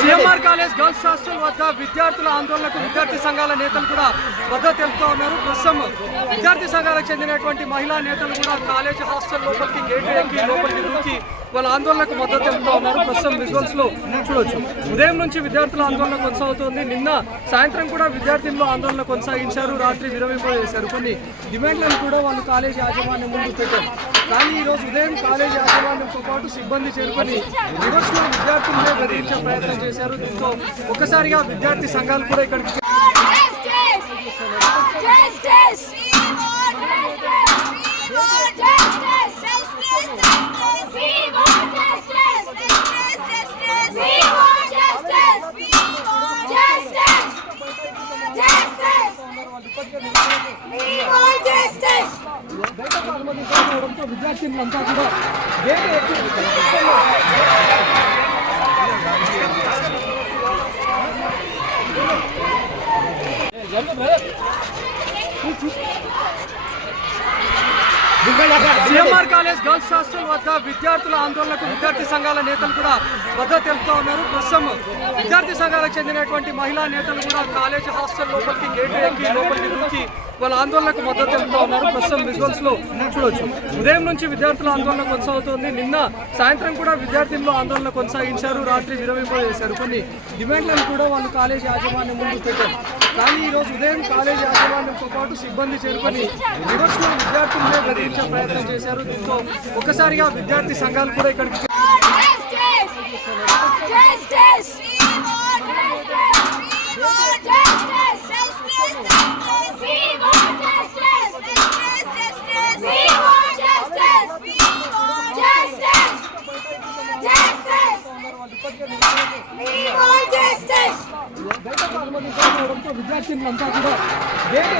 CMR college girls hostel వద్ద విద్యార్థుల ఆందోళనకు విద్యార్థి సంఘాల నేతలు కూడా మద్దతు తెలుపుతూ ఉన్నారు. ప్రస్తుతం విద్యార్థి సంఘాలకు చెందినటువంటి మహిళా నేతలు కూడా కాలేజ్ హాస్టల్ లోపలికి గేట్ ఎక్కి లోపలికి దూకి వాళ్ళ ఆందోళనకు మద్దతు తెలుపుతూ ఉన్నారు. ప్రస్తుతం విజువల్స్లో చూడవచ్చు ఉదయం నుంచి విద్యార్థుల ఆందోళన కొనసాగుతుంది. నిన్న సాయంత్రం కూడా విద్యార్థులు ఆందోళన కొనసాగించారు. రాత్రి విరమింపజేశారు. కొన్ని డిమాండ్లను కూడా వాళ్ళు కాలేజ్ యాజమాన్యం ముందు పెట్టారు. కానీ ఈ రోజు ఉదయం కాలేజ్ యాజమాన్యంతో పాటు సిబ్బంది చేరుకొని రివర్స్లో విద్యార్థులనే బెదిరించే ప్రయత్నం చేశారు దీంతో ఒక్కసారిగా విద్యార్థి సంఘాలు కూడా ఇక్కడికి Justice! We బయట అనుమతించడంతో విద్యార్థులంతా కూడా గేటు ఎక్కి సిఎంఆర్ కాలేజ్ గర్ల్స్ హాస్టల్ వద్ద విద్యార్థుల ఆందోళనకు విద్యార్థి సంఘాల నేతలు కూడా మద్దతు తెలుపుతూ ఉన్నారు. ప్రస్తుతం విద్యార్థి సంఘాలకు చెందినటువంటి మహిళా నేతలు కూడా కాలేజ్ హాస్టల్ లోపలికి గేటు ఎక్కి లోపలికి దూకి వాళ్ళ ఆందోళనకు మద్దతు తెలుపుతూ ఉన్నారు. ప్రస్తుతం విజువల్స్లో చూడొచ్చు. ఉదయం నుంచి విద్యార్థుల ఆందోళన కొనసాగుతోంది. నిన్న సాయంత్రం కూడా విద్యార్థుల్లో ఆందోళన కొనసాగించారు. రాత్రి విరమింపజేశారు. కొన్ని డిమాండ్లను కూడా వాళ్ళు కాలేజ్ యాజమాన్యం ముందు పెట్టారు. కానీ ఈ రోజు ఉదయం కాలేజ్ యాజమాన్యంతో పాటు సిబ్బంది చేరుకొని రివర్స్లో విద్యార్థులనే బెదిరించే ప్రయత్నం చేశారు దీంతో ఒక్కసారిగా విద్యార్థి సంఘాలు కూడా ఇక్కడికి We want justice! బయటకు అనుమతించకపోవడంతో విద్యార్థినులంతా కూడా వేరే